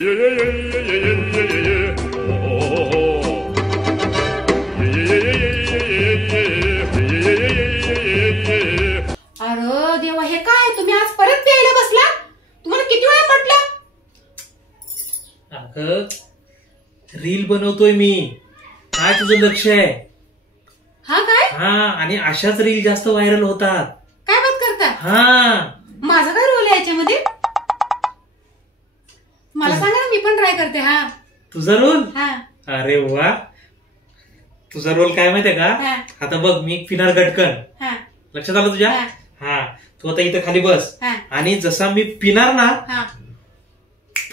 अरे देवा, हे काय तुम्ही आज परत प्यायला बसला? तुम्हाला किती वेळा म्हटलं? अगं रील बनवतोय मी. काय तुझं लक्ष आहे? हा काय? हा, आणि अशाच रील जास्त व्हायरल होतात. काय बात करता? हा, माझा काय रोल आहे याच्यामध्ये? मला सांगा ना, मी पण ट्राय करते. हा, तुझा रोल? हा. अरे वा, तुझा रोल काय माहितीये का? हा. आता बघ, मी पिणार गटकन. हा, लक्षात आलं तुझ्या? हा. हा, तू आता इथं खाली बस. हा. आणि जसा मी पिणार ना, हा,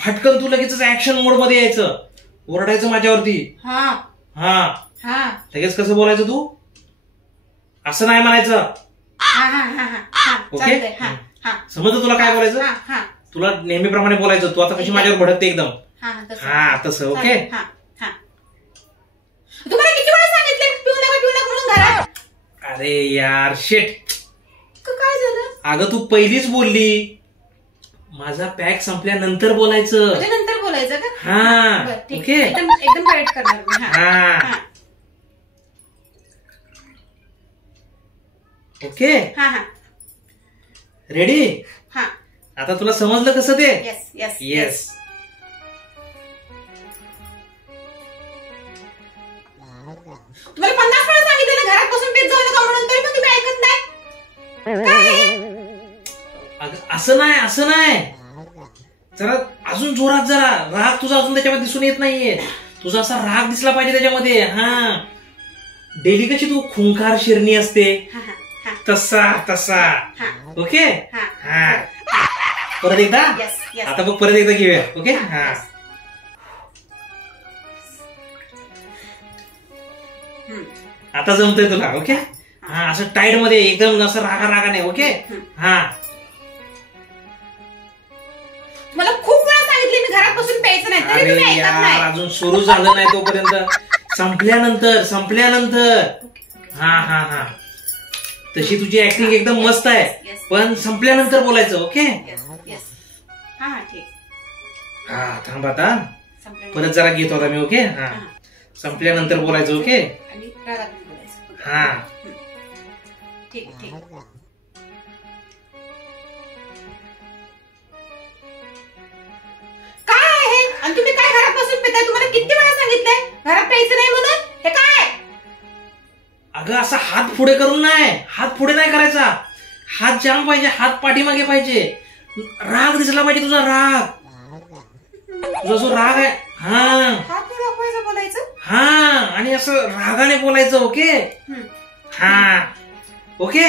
फटकन तू लगेच ऍक्शन मोड मध्ये यायचं, ओरडायचं माझ्यावरती. हा, हा, हा, लगेच कसं बोलायचं तू? असं नाही म्हणायचं. हा, हा, हा, हा. ओके? चालतंय. हा, हा, समजलं तुला काय बोलायचं? हा, हा, तुला नेहमीप्रमाणे बोलायचं. तू आता कशी माझ्यावर भडकते एकदम. हा, तसं. हा, तसं. ओके? चालेल. हा, हा. तुम्हाला किती वेळा सांगितलं पिऊ नका म्हणून घरात? अरे यार, शेट. काय झालं? अगं तू पहिलीच बोलली, माझा पॅक संपल्यानंतर बोलायचं. म्हणजे नंतर बोलायचं का? हा. बरं, ठीक. ओके? एकदम करेक्ट करणार मी. हा, हा. हा, ओके, हा, हा, रेडी? हा. आता तुला समजलं कसं ते? Yes, yes, yes. तुम्हाला 50 वेळा सांगितलं ना घरात बसून पेट जाऊ नका म्हणून, तरी पण तुम्ही ऐकत नाही. काय? अगं असं नाही. जरा अजून जोरात, जरा राग तुझा अजून त्याच्यामध्ये दिसून येत नाहीये. तुझा असा राग दिसला पाहिजे त्याच्यामध्ये. हा, डेली कशी तू खुंखार शिरणी असते, हा, हा, हा, तसा. हा, ओके? हा. हा, परत एकदा. Yes, yes. आता बघ, परत एकदा घेऊया. ओके? हा. येस. हम्म. आता जमतंय तुला. ओके? हा, असं टाईट मध्ये एकदम असं रागाने. ओके? हा. मला खूप वेळा सांगितले मी घरात बसून प्यायचं नाही, तरी अरे तुम्ही ऐकत यार, नाही. अजून सुरू झालं नाही तोपर्यंत. संपल्यानंतर. हा. तशी तुझी ऍक्टिंग एकदम मस्त आहे, येस. पण संपल्यानंतर बोलायचं. ओके? Yes, yes. हा, हा, ठीक. हा, थांब आता. संपलं. परत जरा घेतो आता मी. ओके? हा, संपल्यानंतर बोलायचं. ओके? आणि रागात नाही बोलायचं. हा. ठीक. काय आहे? आणि तुम्ही काय घरात बसून पिताय? तुम्हाला किती वेळा सांगितलंय घरात प्यायचं नाही म्हणून? हे काय? अगं असं हात पुढे करून नाही, हात पुढे नाही करायचा. हात जाम पाहिजे, हात पाठीमागे पाहिजे. राग दिसला पाहिजे तुझा, राग. तुझा जो राग आहे. हा, हात नाही दाखवायचं, बोलायचं. हा, आणि असं रागाने बोलायचं. ओके? हा. ओके?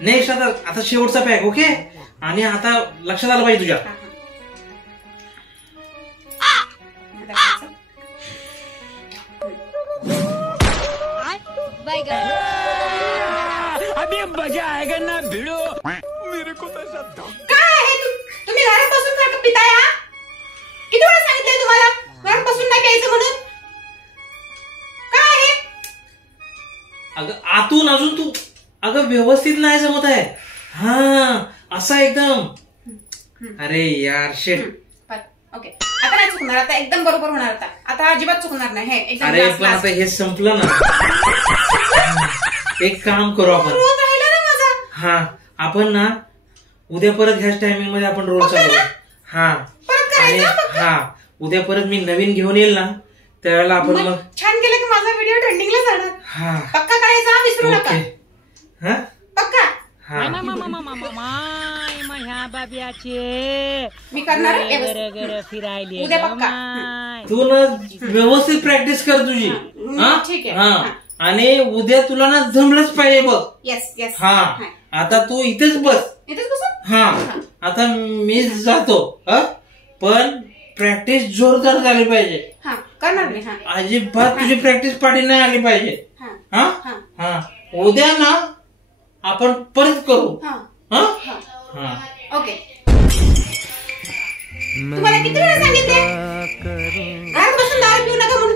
नेक्स्ट आता शेवटचा पॅक. ओके? आणि आता लक्षात आलं पाहिजे तुझ्या. अभी मजा आएगा ना भिड़ो मेरे को तो ऐसा काय आहे? तुम्ही घरात बसून सारखं पिताय? हा? किती वेळा सांगितलंय तुम्हाला घरात बसून नाही प्यायचं म्हणून? काय आहे? अगं आतून अजून तू अगं व्यवस्थित नाही जमत आहे. हा, असा एकदम. अरे यार, शेट. ओके, आता नाही चुकणार. आता एकदम बरोबर होणार. आता अजिबात चुकणार नाही. हे एकदम अरे last, पण last. आता हे संपलं ना. एक काम करू आपण. रोज राहिला ना माझा. हा, आपण ना उद्या परत ह्याच टायमिंग मध्ये आपण रोल चालू. हा, परत आणि करायचं. हा, उद्या परत मी नवीन घेऊन येईल ना, त्यावेळेला आपण मग. छान केलं की माझा व्हिडिओ ट्रेंडिंगला जाणार. हा. पक्का करायचा, विसरू नका. ओके. हा. पक्का. हा. मी करणार आहे. फिरायली उद्या पक्का. तू ना व्यवस्थित प्रॅक्टिस कर तुझी. हा? ठीक आहे. हा, आणि उद्या तुला ना जमलंच पाहिजे बघ. Yes, yes. हा, आता तू इथेच बस. इथेच बसून. हा, आता मी जातो. पण प्रॅक्टिस जोरदार झाली पाहिजे. हा, करणार मी. हा, अजिबात तुझी प्रॅक्टिस पाठी नाही आली पाहिजे. हा, हा. हा, हा, उद्या ना आपण परत करू. हा. हा. हा. हा. ओके. तुम्हाला किती वेळा सांगितले घरात बसून दारू पिऊ नका म्हणून?